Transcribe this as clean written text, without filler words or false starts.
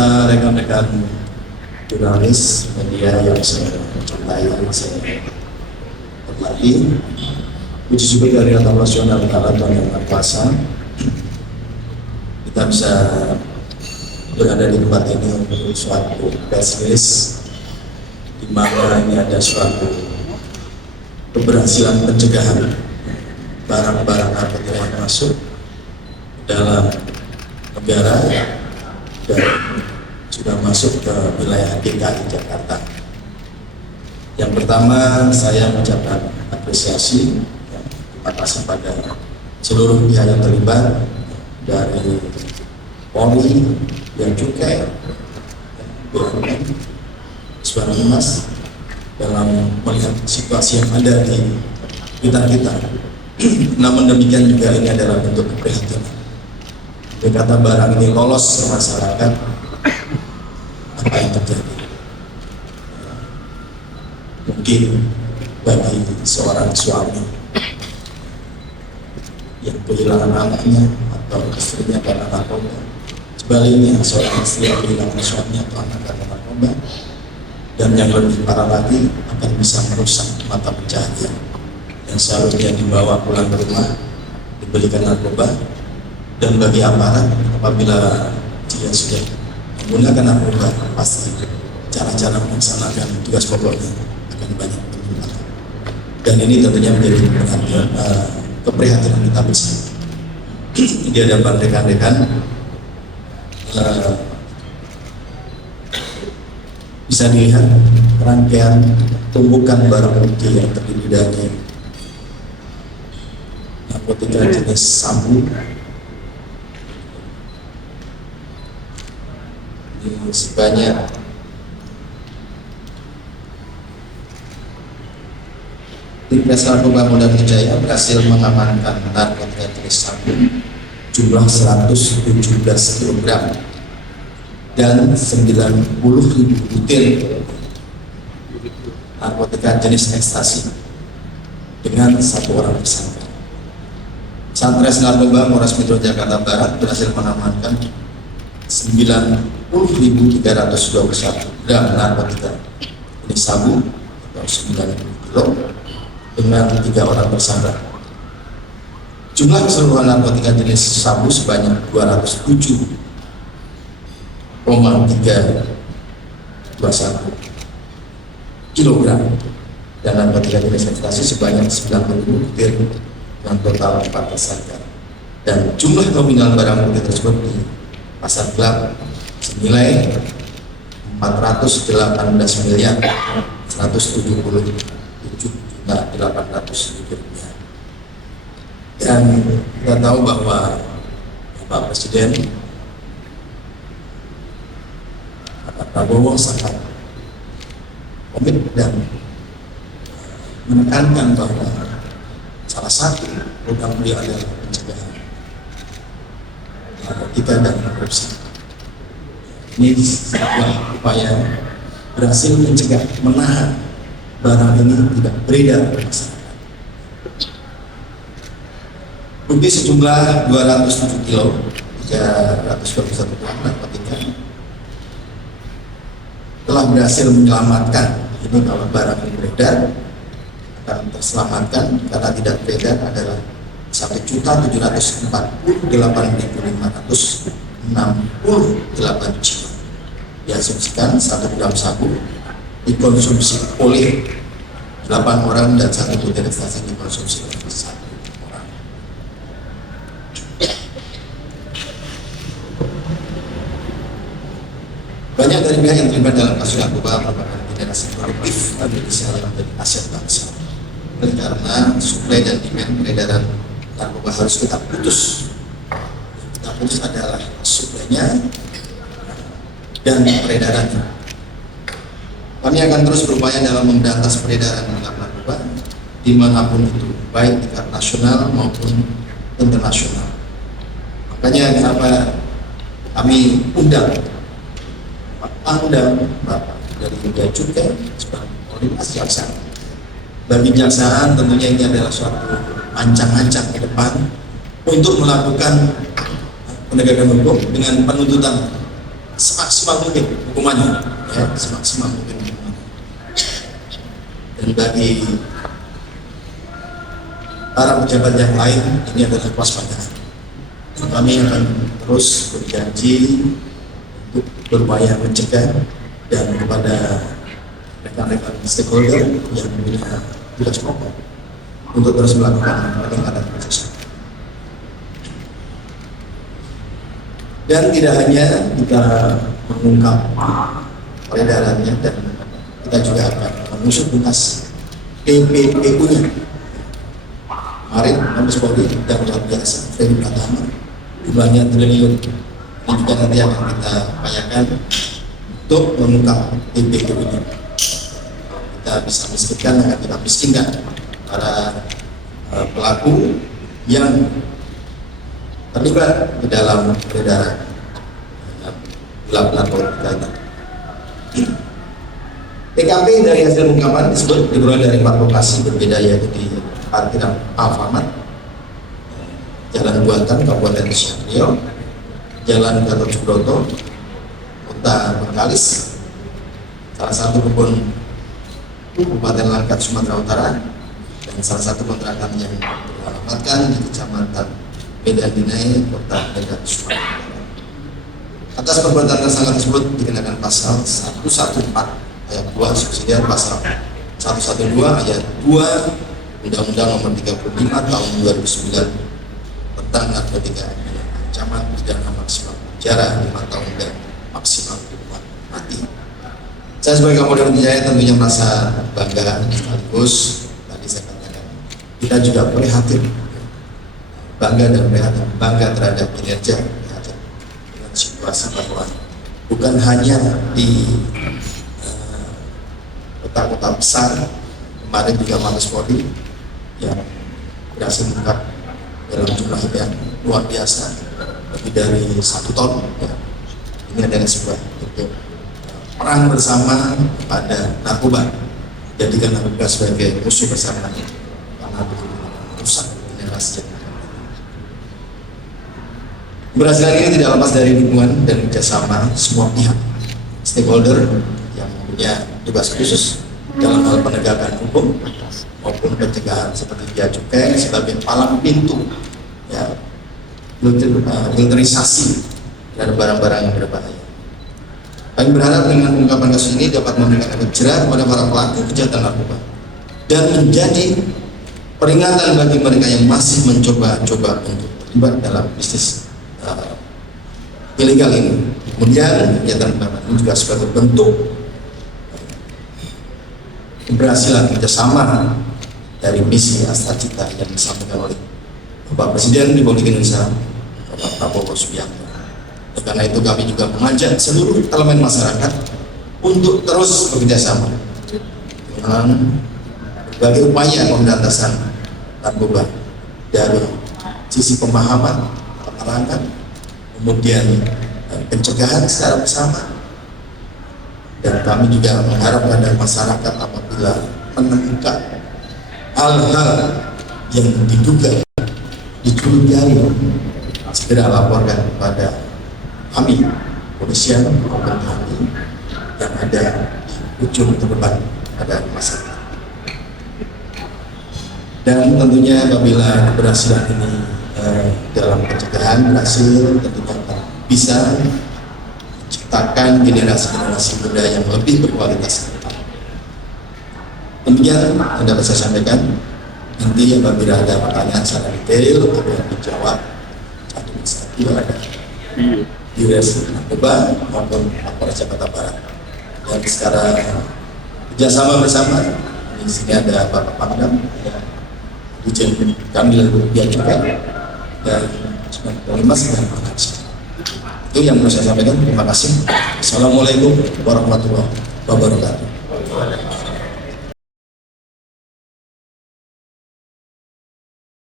serta rekan-rekan jurnalis media yang saya cintai, saya hormati. Puji syukur dari Allah Subhanahu wa Ta'ala, Tuhan Yang Maha Kuasa, kita bisa berada di tempat ini untuk suatu press release di mana ini ada suatu keberhasilan pencegahan barang-barang narkotika yang masuk dalam negara dan sudah masuk ke wilayah DKI Jakarta. Yang pertama, saya mengucapkan apresiasi, terima kasih pada seluruh pihak yang terlibat, dari Polri, Bea Cukai, BUMN, Suara Mas, dalam melihat situasi yang ada di kita. Namun demikian juga ini adalah bentuk keprihatinan. Kata barang ini lolos ke masyarakat, apa yang terjadi? Mungkin bagi seorang suami yang kehilangan anaknya atau istrinya karena narkoba, sebaliknya seorang istri yang kehilangan suaminya atau anak karena narkoba, dan yang lebih parah lagi akan bisa merusak mata pencaharian yang seharusnya dibawa pulang ke rumah dibelikan narkoba. Dan bagi aparat, apabila dia sudah menggunakan narkoba, pasti cara-cara melaksanakan tugas pokoknya akan banyak penyimpangan. Dan ini tentunya menjadi keprihatinan kita bersama. Di hadapan rekan-rekan, bisa dilihat rangkaian tumpukan barang bukti yang terdiri dari narkotika jenis sabu. Ini sebanyak Ditres Narkoba Polda Metro Jaya berhasil mengamankan narkotika jenis sabu jumlah 117 kg dan 90.000 butir narkotika jenis ekstasi dengan satu orang tersangka. Satres Narkoba Polres Metro Jakarta Barat berhasil mengamankan 90.321 gram narkotika jenis sabu atau 90 kilo dengan 3 orang tersangka. Jumlah keseluruhan narkotika jenis sabu sebanyak 207,321 kg dan narkotika jenis ekstasi sebanyak 90.000 butir dengan total 4 tersangka. Dan jumlah nominal barang bukti tersebut di pasar gelap senilai 418 miliar 177.800 rupiah. Dan kita tahu bahwa Bapak Presiden Pak Prabowo sangat komit dan menekankan bahwa salah satu program beliau adalah pencegahan narkotika dan korupsi. Ini sebuah upaya berhasil mencegah, menahan barang ini tidak beredar ke masyarakat. Bukti sejumlah 207 kilo 321 gram narkotika telah berhasil menyelamatkan. Ini kalau barang ini beredar akan terselamatkan, karena tidak beredar adalah 1.078.568 jiwa. Diasumsikan 1 gram sabu dikonsumsi oleh 8 orang dan 1 butir ekstasi dikonsumsi oleh 1 orang. Banyak dari pihak yang terlibat dalam kasus narkoba merupakan pidana koruptif dan bisa menjadi aset bangsa. Oleh karena suplai dan demand peredaran narkoba harus kita putus. Kita putus adalah suplainya dan peredarannya. Kami akan terus berupaya dalam memberantas peredaran narkoba dimanapun itu, baik tingkat nasional maupun internasional. Makanya kenapa kami undang Bapak dari Bea Cukai sebagai koordinasi jaksa. Bagi jaksaan tentunya ini adalah suatu ancang-ancang ke depan untuk melakukan penegakan hukum dengan penuntutan semaksimal mungkin hukumannya, ya, semaksimal mungkin hukumannya. Dan bagi para pejabat yang lain ini adalah kewaspadaan. Kami akan terus berjanji untuk berupaya mencegah dan kepada rekan-rekan stakeholder yang punya tugas pokok untuk terus melakukan peningkatan proses. Dan tidak hanya kita mengungkap peredarannya, dan kita juga akan mengusut tuntas PPPU-nya. Kemarin Mabes Polri dan luar biasa Freddy Pratama, jumlahnya triliun. Ini juga nanti akan kita upayakan untuk mengungkap PPPU-nya. Kita bisa miskinkan, akan kita miskinkan para pelaku yang terlibat di dalam peredaran gelap narkotika ini. TKP dari hasil ungkapan disebut diperoleh dari 4 lokasi berbeda, yaitu di parkiran Alfamart, Jalan Buatan Kabupaten Riau, Jalan Gatot Subroto, Kota Bengkalis, salah satu kebun Kabupaten Langkat Sumatera Utara, dan salah satu kontrakan yang beralamatkan di Kecamatan Medan Binai, Kota Medan Sumatera Utara. Atas perbuatan tersangka tersebut dikenakan pasal 114 ayat 2 subsidiar pasal 112 ayat 2 Undang-Undang Nomor 35 Tahun 2009 tentang narkotika dengan ancaman pidana maksimal penjara 5 tahun dan maksimal hukuman mati. Saya sebagai Kapolda Metro Jaya tentunya merasa bangga, sekaligus tadi saya katakan kita juga prihatin, bangga dan prihatin, bangga terhadap kinerja, prihatin dengan situasi bahwa bukan hanya di kota-kota besar, kemarin juga Mabes Polri yang berhasil mengungkap dalam jumlah yang luar biasa, lebih dari 1 ton. Ya. Ini adalah sebuah bentuk perang bersama pada narkoba, jadikan narkoba sebagai musuh bersama karena merusak generasi yang akan datang. Keberhasilan ini tidak lepas dari dukungan dan kerjasama semua pihak stakeholder yang punya tugas khusus dalam hal penegakan hukum maupun pencegahan, seperti Bea Cukai sebagai palang pintu, ya, filterisasi terhadap barang-barang yang berbahaya. Kami berharap dengan pengungkapan kasus ini dapat memberikan efek jerah kepada para pelaku kejahatan narkoba dan menjadi peringatan bagi mereka yang masih mencoba-coba untuk terlibat dalam bisnis ilegal ini. Kemudian kegiatan pengungkapan ini juga sebagai bentuk keberhasilan kerjasama dari misi Astra Cita yang disampaikan oleh Bapak Presiden Republik Indonesia, Bapak Prabowo Subianto. Karena itu kami juga mengajak seluruh elemen masyarakat untuk terus bekerjasama dengan berbagai upaya pemberantasan narkoba, dari sisi pemahaman, penerangan, kemudian pencegahan secara bersama. Dan kami juga mengharap pada masyarakat apabila menemukan hal-hal yang diduga dicurigai, segera laporkan kepada kami, polisian maupun kami yang ada di ujung terdepan pada masyarakat. Dan tentunya apabila keberhasilan ini dalam pencegahan berhasil, tentunya akan bisa menciptakan generasi-generasi muda yang lebih berkualitas. Tentunya dapat saya sampaikan, nanti apabila ada pertanyaan secara detail atau yang dijawab administratif ada Dirres Narkoba maupun Kapolres Jakarta Barat. Dan secara kerjasama bersama, di sini ada Bapak Pangdam, Dirjen Kamil Bea Cukai, dan Mas dan Pak. Itu yang mau saya sampaikan. Terima kasih. Assalamualaikum warahmatullahi wabarakatuh.